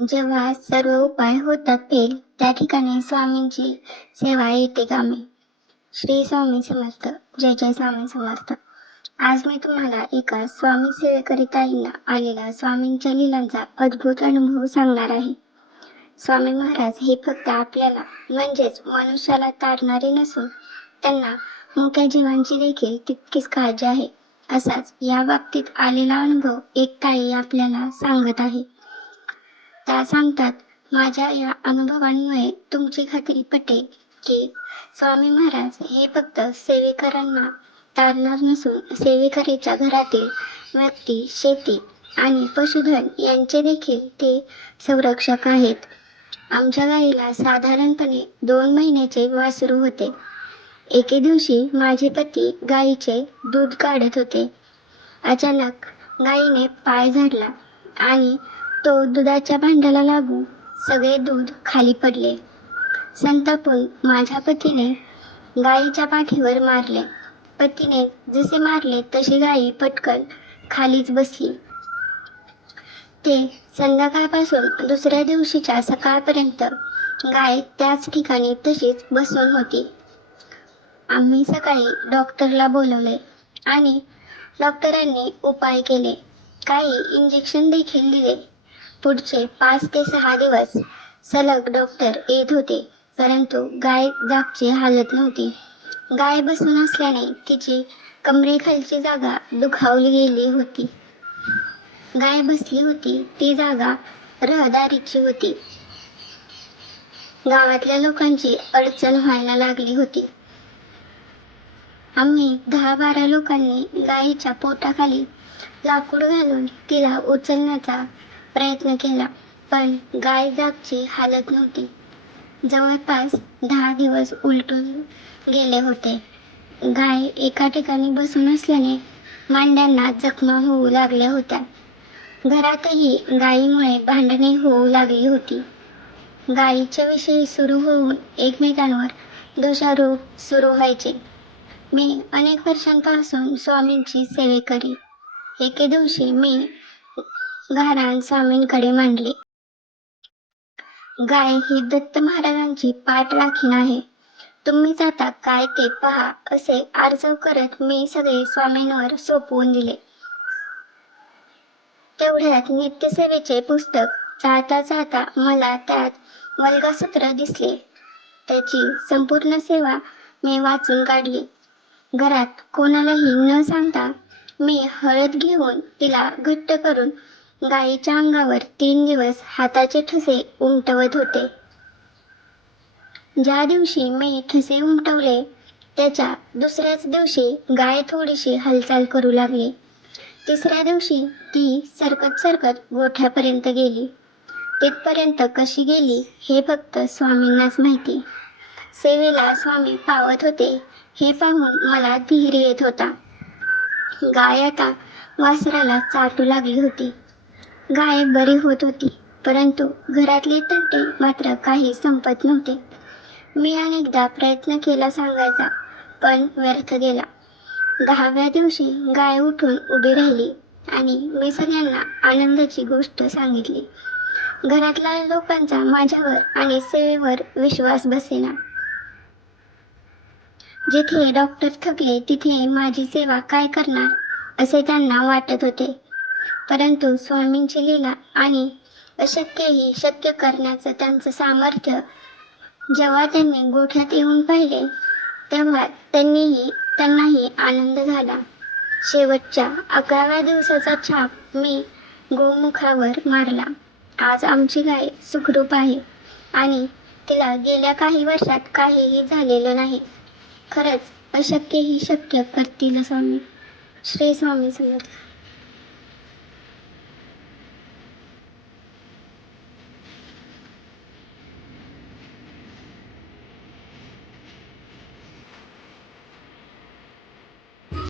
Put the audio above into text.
जेव्हा सर्व उपाय होतात फेल त्या ठिकाणी स्वामींची सेवा येते कामी. श्री स्वामी समर्थ जय जय स्वामी समर्थ. आज मी तुम्हाला एका स्वामी सेवेकरिताईंना आलेला स्वामींच्या लिलांचा अद्भुत अनुभव सांगणार आहे. स्वामी महाराज हे फक्त आपल्याला म्हणजेच मनुष्याला तारणारे नसून त्यांना मोठ्या जीवांची देखील तितकीच काळजी आहे. असाच या बाबतीत आलेला अनुभव एक ताई आपल्याला सांगत आहे. त्या सांगतात माझ्या या अनुभवांमुळे तुमची खात्री पटे की स्वामी महाराज हे फक्त सेवेकरांना तारणार नसून सेवेकरीच्या घरातील व्यक्ती शेती आणि पशुधन यांचे देखील ते संरक्षक आहेत. आमच्या गाईला साधारणपणे दोन महिन्याचे वासरू होते. एके दिवशी माझे पती गाईचे दूध काढत होते. अचानक गाईने पाय झाडला आणि तो दुधाच्या भांड्याला लागून सगळे दूध खाली पडले. संतापून माझ्या पतीने गाईच्या पाठीवर मारले. पतीने जसे मारले तशी गायी पटकन खालीच बसली. ते संध्याकाळपासून दुसऱ्या दिवशीच्या सकाळपर्यंत गाय त्याच ठिकाणी तशीच बसून होती. आम्ही सकाळी डॉक्टरला बोलवले आणि डॉक्टरांनी उपाय केले. काही इंजेक्शन देखील दिले. पुढचे पाच ते सहा दिवस सलग डॉक्टर येत होते परंतु गाय जागची हालत नव्हती. गाय बसून असल्याने तिची कमरेखालची जागा दुखावली गेली होती. गाय बसली होती ती जागा रहदारीची होती. गावातल्या लोकांची अडचण व्हायला लागली होती. आम्ही दहा बारा लोकांनी गायीच्या पोटाखाली लाकूड घालून तिला उचलण्याचा प्रयत्न केला पण गाय जागची हालत नव्हती. जवळपास दहा दिवस उलटून गेले होते. गाय एका ठिकाणी बसून असल्याने मांड्यांना जखमा होऊ लागल्या होत्या. घरातही गायीमुळे भांडणे होऊ लागली होती. गायीच्या विषयी सुरू होऊन एकमेकांवर दोषारोप सुरू व्हायचे. मी अनेक वर्षांपासून स्वामींची सेवे करी एके दिवशी मी घाराण स्वामींकडे मांडले. गाय ही दत्त महाराजांची पाठ राखीण आहे. तुम्ही जाता काय ते पहा असे आर्जव करत मी सगळे स्वामींवर सोपवून दिले. तेवढ्यात नित्यसेवेचे पुस्तक जाता जाता मला त्यात वर्गसूत्र दिसले. त्याची संपूर्ण सेवा मी वाचून काढली. घरात कोणालाही न सांगता मी हळद घेऊन तिला घट्ट करून गायीच्या अंगावर तीन दिवस हाताचे ठसे उमटवत होते. ज्या दिवशी मी ठसे उमटवले त्याच्या दुसऱ्याच दिवशी गाय थोडीशी हालचाल करू लागली. तिसऱ्या दिवशी ती सरकत सरकत गोठ्यापर्यंत गेली. तिथपर्यंत कशी गेली हे फक्त स्वामींनाच माहिती. सेवेला स्वामी पावत होते हे पाहून मला धीर येत होता. गाय आता वासराला चाटू लागली होती. गाय बरी होत होती परंतु घरातले तंटे मात्र काही संपत नव्हते. मी अनेकदा प्रयत्न केला सांगायचा पण व्यर्थ गेला. दहाव्या दिवशी गाय उठून उभी राहिली आणि मी सगळ्यांना आनंदाची गोष्ट सांगितली. घरातल्या लोकांचा माझ्यावर आणि सेवेवर विश्वास बसेना. जिथे डॉक्टर थकले तिथे माझी सेवा काय करणार असे त्यांना वाटत होते. परंतु स्वामींची लीला आणि अशक्यही शक्य करण्याचं त्यांचं सामर्थ्य जेव्हा त्यांनी गोठ्यात येऊन पाहिले तेव्हा त्यांनीही त्यांनाही आनंद झाला. शेवटच्या अकराव्या दिवसाचा छाप मी गोमुखावर मारला. आज आमची गाय सुखरूप आहे आणि तिला गेल्या काही वर्षात काहीही झालेलं नाही. खरंच अशक्यही शक्य करतील स्वामी. श्री स्वामी समर्थ